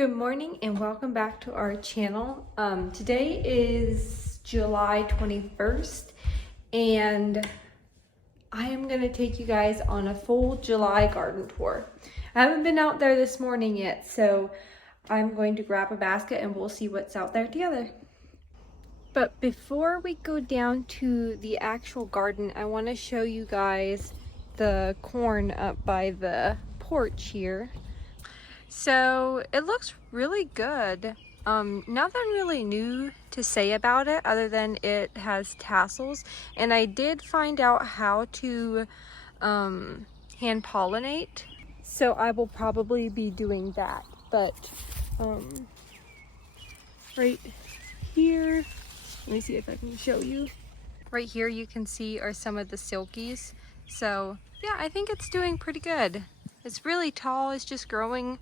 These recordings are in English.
Good morning and welcome back to our channel. Today is July 21st and I am going to take you guys on a full July garden tour. I haven't been out there this morning yet, so I'm going to grab a basket and we'll see what's out there together. But before we go down to the actual garden, I want to show you guys the corn up by the porch here. So it looks really good. Nothing really new to say about it other than it has tassels, and I did find out how to hand pollinate, so I will probably be doing that. But right here, let me see if I can show you. Right here you can see are some of the silkies. So yeah, I think it's doing pretty good. It's really tall, it's just growing.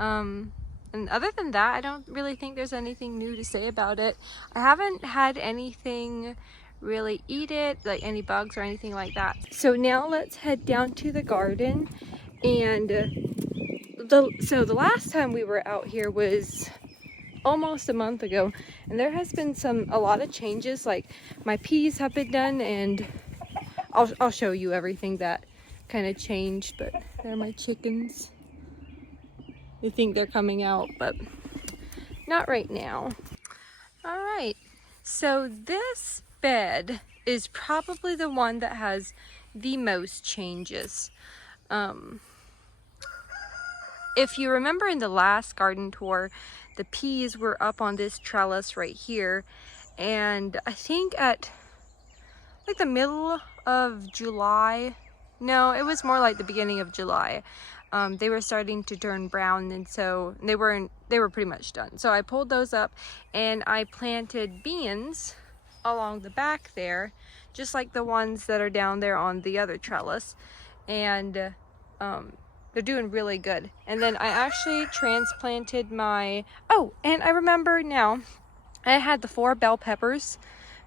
And other than that, I don't really think there's anything new to say about it. I haven't had anything really eat it, like any bugs or anything like that. So now let's head down to the garden. And so the last time we were out here was almost a month ago, and there has been a lot of changes. Like my peas have been done, and I'll show you everything that kind of changed. But there are my chickens. I think they're coming out, but not right now. All right, so this bed is probably the one that has the most changes. If you remember in the last garden tour, the peas were up on this trellis right here, and I think at like the middle of July, no, it was more like the beginning of July, they were starting to turn brown, and so they were pretty much done. So I pulled those up and I planted beans along the back there, just like the ones that are down there on the other trellis, and they're doing really good. And then I actually transplanted my, oh, and I remember now, I had the 4 bell peppers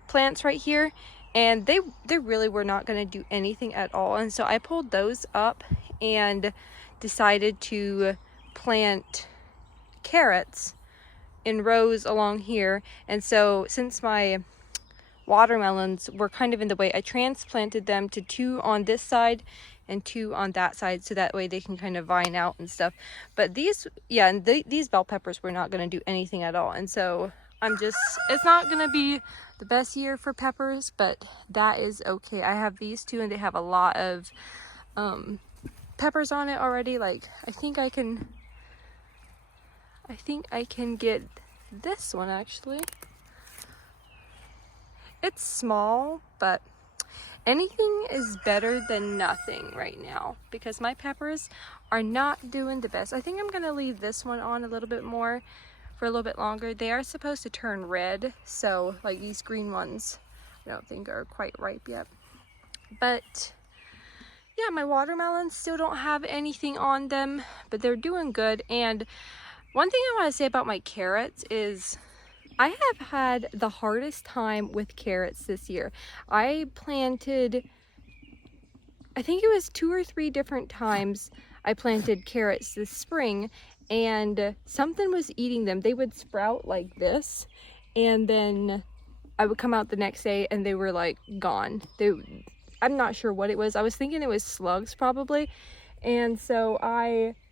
plants right here, and they really were not going to do anything at all, and so I pulled those up and decided to plant carrots in rows along here. And so since my watermelons were kind of in the way, I transplanted them to 2 on this side and 2 on that side, so that way they can kind of vine out and stuff. But these, yeah, and these bell peppers were not going to do anything at all, and so it's not going to be the best year for peppers, but that is okay. I have these 2 and they have a lot of peppers on it already. Like I think I can get this one actually. It's small, but anything is better than nothing right now because my peppers are not doing the best. I think I'm gonna leave this one on a little bit more for a little bit longer. They are supposed to turn red, so like these green ones I don't think are quite ripe yet. But yeah, my watermelons still don't have anything on them, but they're doing good. And one thing I want to say about my carrots is I have had the hardest time with carrots this year. I planted, I think it was 2 or 3 different times I planted carrots this spring, and something was eating them. They would sprout like this, and then I would come out the next day and they were like gone. I'm not sure what it was. I was thinking it was slugs probably. And so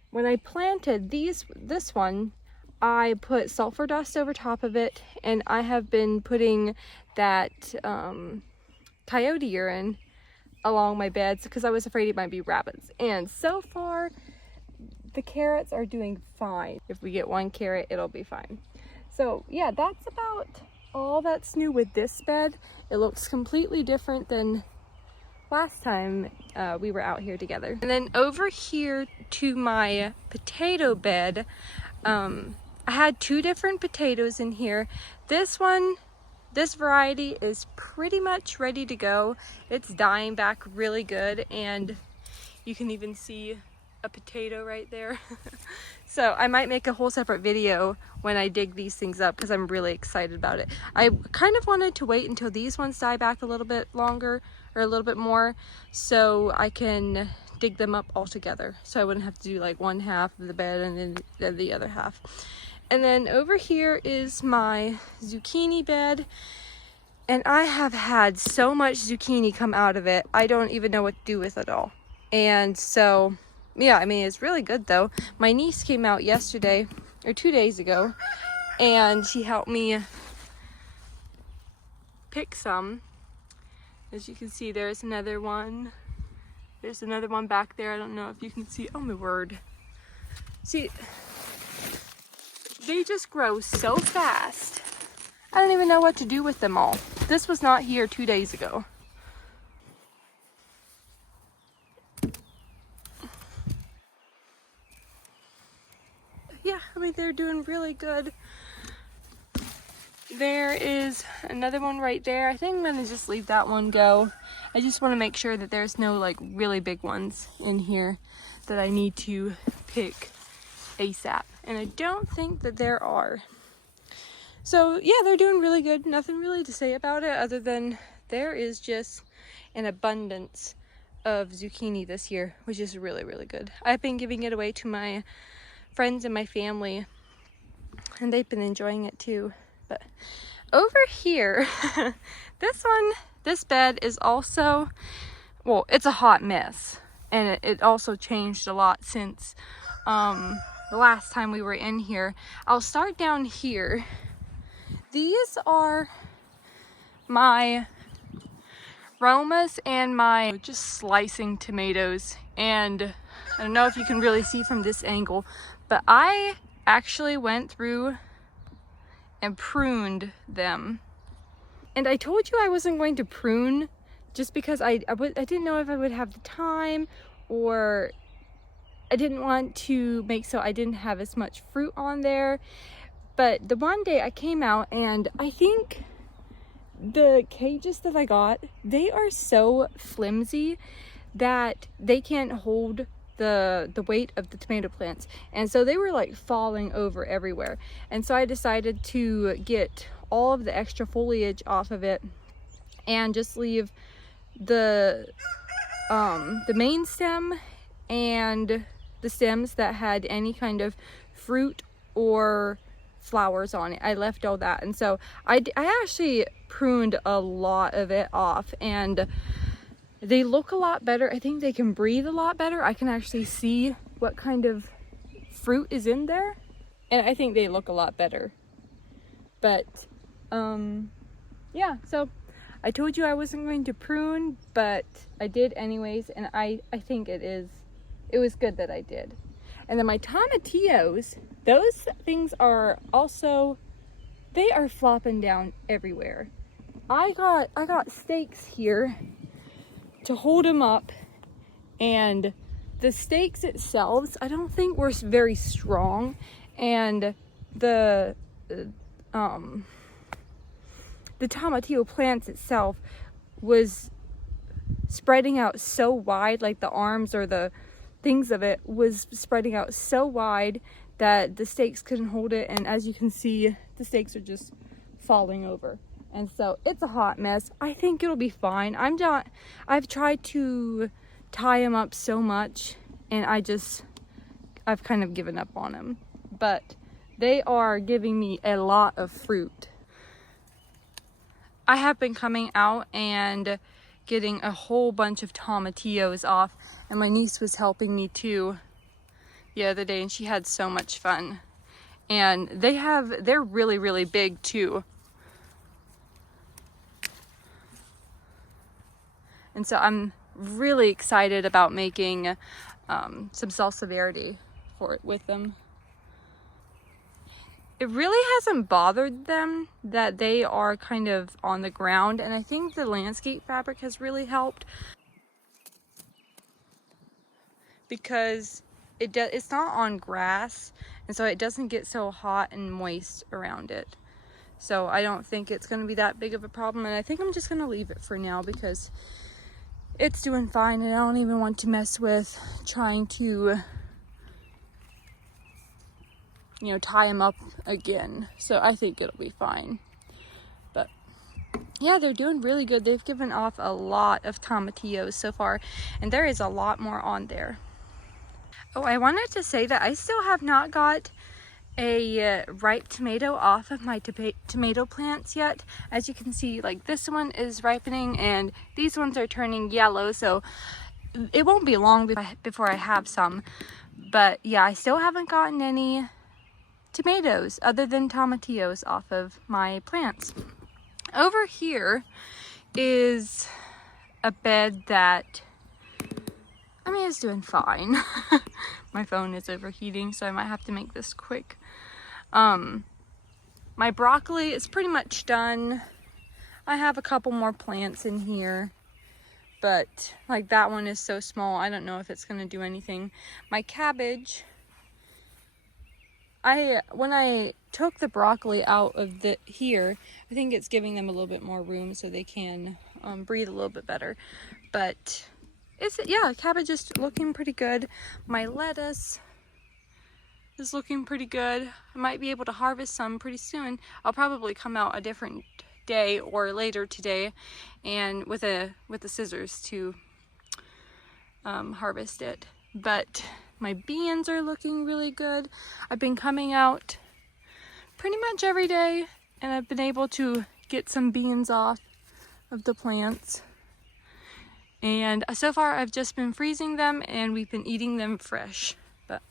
when I planted this one, I put sulfur dust over top of it, and I have been putting that coyote urine along my beds because I was afraid it might be rabbits. And so far, the carrots are doing fine. If we get 1 carrot, it'll be fine. So yeah, that's about all that's new with this bed. It looks completely different than last time we were out here together. And then over here to my potato bed, I had 2 different potatoes in here. This variety is pretty much ready to go. It's dying back really good, and you can even see a potato right there. So I might make a whole separate video when I dig these things up because I'm really excited about it. I kind of wanted to wait until these ones die back a little bit longer or a little bit more so I can dig them up all together, so I wouldn't have to do like one half of the bed and then the other half. And then over here is my zucchini bed, and I have had so much zucchini come out of it, I don't even know what to do with it all. And so yeah, I mean, it's really good though. My niece came out yesterday or 2 days ago, and she helped me pick some. As you can see, there's another one. There's another one back there. I don't know if you can see. Oh my word. See, they just grow so fast. I don't even know what to do with them all. This was not here 2 days ago. Yeah, I mean, they're doing really good. There is another one right there. I think I'm gonna just leave that one go. I just want to make sure that there's no like really big ones in here that I need to pick ASAP. And I don't think that there are. So yeah, they're doing really good. Nothing really to say about it other than there is just an abundance of zucchini this year, which is really, really good. I've been giving it away to my friends and my family, and they've been enjoying it too. But over here, this bed is also, well, it's a hot mess, and it also changed a lot since the last time we were in here. I'll start down here. These are my Romas and my just slicing tomatoes, and I don't know if you can really see from this angle, but I actually went through and pruned them. And I told you I wasn't going to prune just because I didn't know if I would have the time, or I didn't want to make so I didn't have as much fruit on there. But the one day I came out, and I think the cages that I got, they are so flimsy that they can't hold the weight of the tomato plants, and so they were like falling over everywhere. And so I decided to get all of the extra foliage off of it and just leave the main stem and the stems that had any kind of fruit or flowers on it. I left all that, and so I actually pruned a lot of it off, and they look a lot better. I think they can breathe a lot better. I can actually see what kind of fruit is in there, and I think they look a lot better. But yeah, so I told you I wasn't going to prune, but I did anyways, and I think it was good that I did. And then my tomatillos, those things are also, they are flopping down everywhere. I got stakes here to hold them up, and the stakes itself I don't think were very strong, and the tomatillo plants itself was spreading out so wide, like the arms or the things of it was spreading out so wide that the stakes couldn't hold it, and as you can see, the stakes are just falling over. And so it's a hot mess. I think it'll be fine. I've tried to tie them up so much, and I've kind of given up on them. But they are giving me a lot of fruit. I have been coming out and getting a whole bunch of tomatillos off, and my niece was helping me too the other day, and she had so much fun. And they're really, really big too. And so I'm really excited about making some salsa verde with them. It really hasn't bothered them that they are kind of on the ground, and I think the landscape fabric has really helped, because it's not on grass, and so it doesn't get so hot and moist around it. So I don't think it's going to be that big of a problem, and I think I'm just going to leave it for now because it's doing fine, and I don't even want to mess with trying to, tie them up again. So I think it'll be fine. But yeah, they're doing really good. They've given off a lot of tomatillos so far, and there is a lot more on there. Oh, I wanted to say that I still have not got a ripe tomato off of my tomato plants yet. As you can see, like this one is ripening and these ones are turning yellow, so it won't be long before I have some. But yeah, I still haven't gotten any tomatoes other than tomatillos off of my plants. Over here is a bed that, I mean, it's doing fine. My phone is overheating, so I might have to make this quick. My broccoli is pretty much done. I have a couple more plants in here, but like that one is so small, I don't know if it's gonna do anything. My cabbage, when I took the broccoli out of here, I think it's giving them a little bit more room so they can breathe a little bit better. But yeah, cabbage is looking pretty good. My lettuce is looking pretty good. I might be able to harvest some pretty soon. I'll probably come out a different day or later today and with the scissors to harvest it. But my beans are looking really good. I've been coming out pretty much every day and I've been able to get some beans off of the plants. And so far I've just been freezing them and we've been eating them fresh. But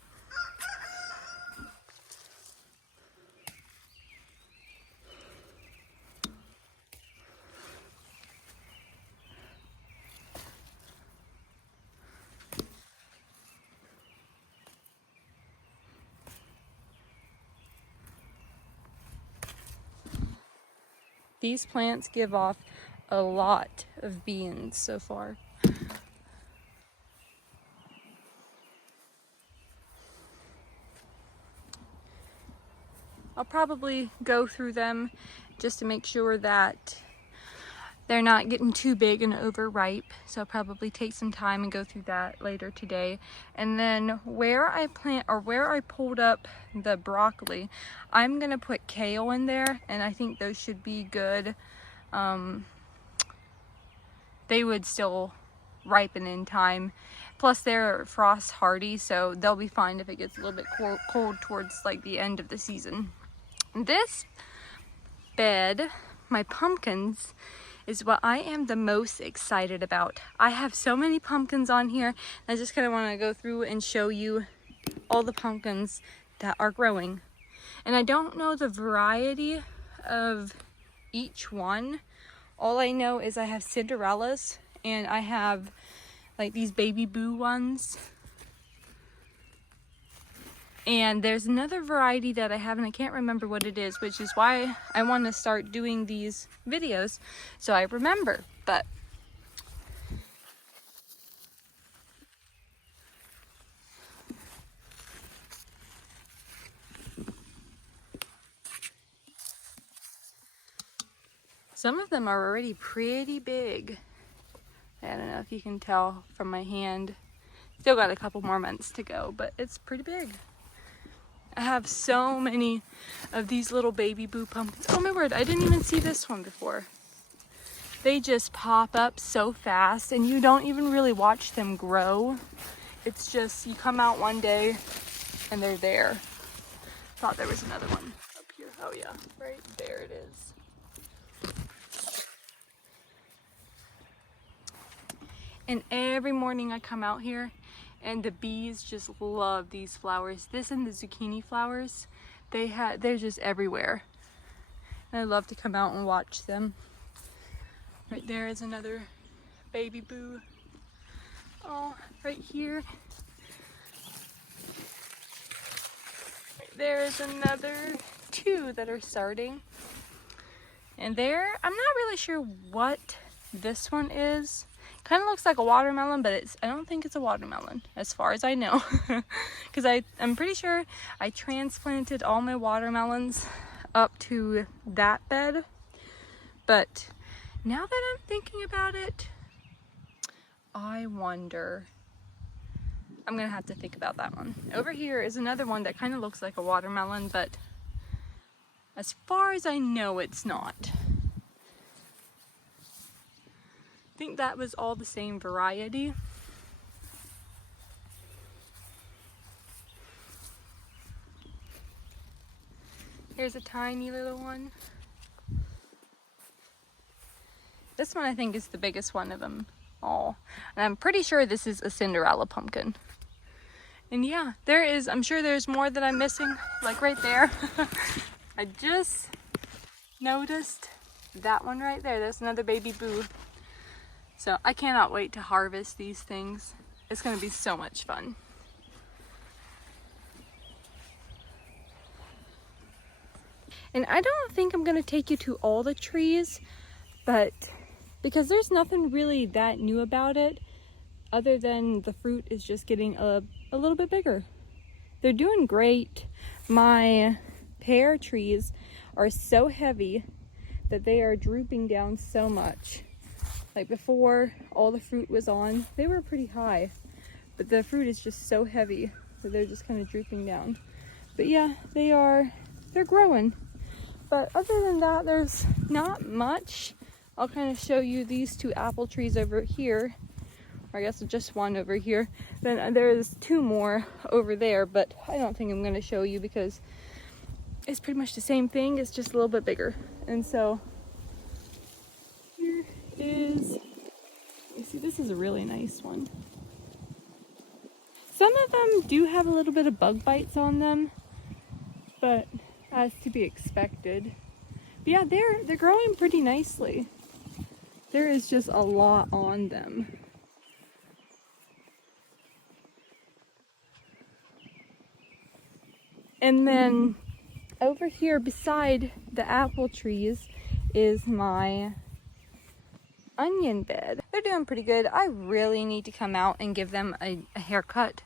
these plants give off a lot of beans so far. I'll probably go through them just to make sure that they're not getting too big and overripe. So I'll probably take some time and go through that later today. And then where I pulled up the broccoli, I'm gonna put kale in there, and I think those should be good. They would still ripen in time. Plus they're frost hardy, so they'll be fine if it gets a little bit cold towards like the end of the season. This bed, my pumpkins, is what I am the most excited about. I have so many pumpkins on here. I just kind of want to go through and show you all the pumpkins that are growing. And I don't know the variety of each one. All I know is I have Cinderellas and I have like these baby boo ones. And there's another variety that I have and I can't remember what it is, which is why I want to start doing these videos so I remember. But some of them are already pretty big. I don't know if you can tell from my hand. Still got a couple more months to go, but it's pretty big. I have so many of these little baby boo pumpkins. Oh my word, I didn't even see this one before. They just pop up so fast and you don't even really watch them grow. It's just, you come out one day and they're there. Thought there was another one up here. Oh yeah, right there it is. And every morning I come out here and the bees just love these flowers. This and the zucchini flowers, they're just everywhere. And I love to come out and watch them. Right there is another baby boo. Oh, right here. Right there is another two that are starting. And there, I'm not really sure what this one is. Kind of looks like a watermelon, but I don't think it's a watermelon as far as I know. Because I'm pretty sure I transplanted all my watermelons up to that bed. But now that I'm thinking about it, I wonder. I'm gonna have to think about that one. Over here is another one that kind of looks like a watermelon, but as far as I know, it's not. think that was all the same variety. Here's a tiny little one. This one I think is the biggest one of them all. And I'm pretty sure this is a Cinderella pumpkin. And yeah, there is, I'm sure there's more that I'm missing, like right there. I just noticed that one right there. There's another baby boo. So I cannot wait to harvest these things. It's gonna be so much fun. And I don't think I'm gonna take you to all the trees, but because there's nothing really that new about it, other than the fruit is just getting a little bit bigger. They're doing great. My pear trees are so heavy that they are drooping down so much. Like before all the fruit was on, they were pretty high, but the fruit is just so heavy that they're just kind of drooping down. But yeah, they're growing. But other than that, there's not much. I'll kind of show you these two apple trees over here. Or I guess just one over here. Then there's two more over there, but I don't think I'm going to show you because it's pretty much the same thing. It's just a little bit bigger. And so here is, you see, this is a really nice one. Some of them do have a little bit of bug bites on them, but as to be expected. But yeah, they're growing pretty nicely. There is just a lot on them. And then over here beside the apple trees is my onion bed. They're doing pretty good. I really need to come out and give them a haircut.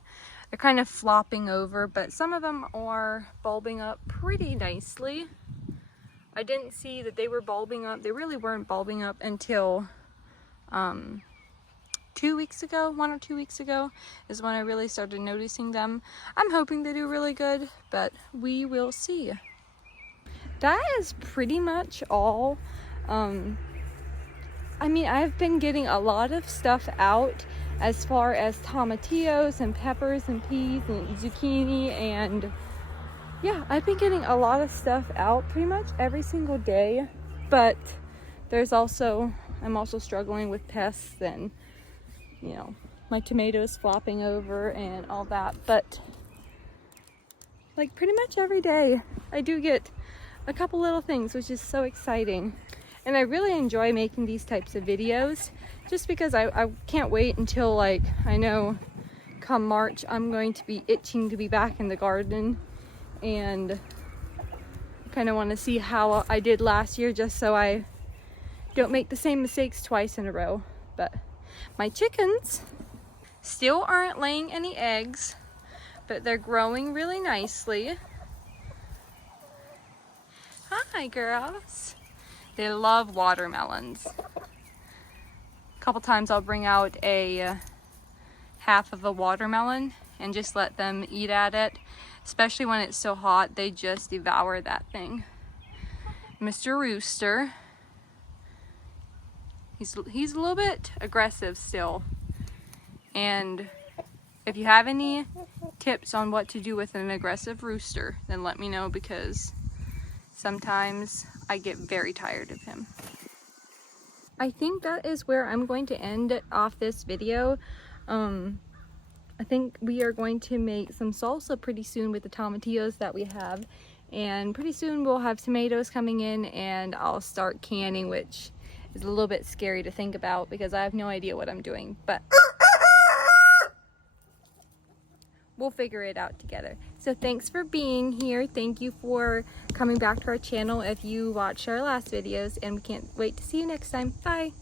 They're kind of flopping over, but some of them are bulbing up pretty nicely. I didn't see that they were bulbing up. They really weren't bulbing up until 2 weeks ago, 1 or 2 weeks ago is when I really started noticing them. I'm hoping they do really good, but we will see. That is pretty much all. I mean, I've been getting a lot of stuff out as far as tomatillos and peppers and peas and zucchini, and yeah, I've been getting a lot of stuff out pretty much every single day. But I'm also struggling with pests and, you know, my tomatoes flopping over and all that. But like pretty much every day I do get a couple little things, which is so exciting. And I really enjoy making these types of videos just because I can't wait until, like, I know come March I'm going to be itching to be back in the garden, and kind of want to see how I did last year just so I don't make the same mistakes twice in a row. But my chickens still aren't laying any eggs, but they're growing really nicely. Hi, girls. They love watermelons. A couple times I'll bring out a half of a watermelon and just let them eat at it. Especially when it's so hot, they just devour that thing. Mr. Rooster, he's a little bit aggressive still. And if you have any tips on what to do with an aggressive rooster, then let me know, because sometimes I get very tired of him. I think that is where I'm going to end off this video. I think we are going to make some salsa pretty soon with the tomatillos that we have, and pretty soon we'll have tomatoes coming in, and I'll start canning, which is a little bit scary to think about because I have no idea what I'm doing, but we'll figure it out together. So thanks for being here. Thank you for coming back to our channel if you watched our last videos, and we can't wait to see you next time. Bye.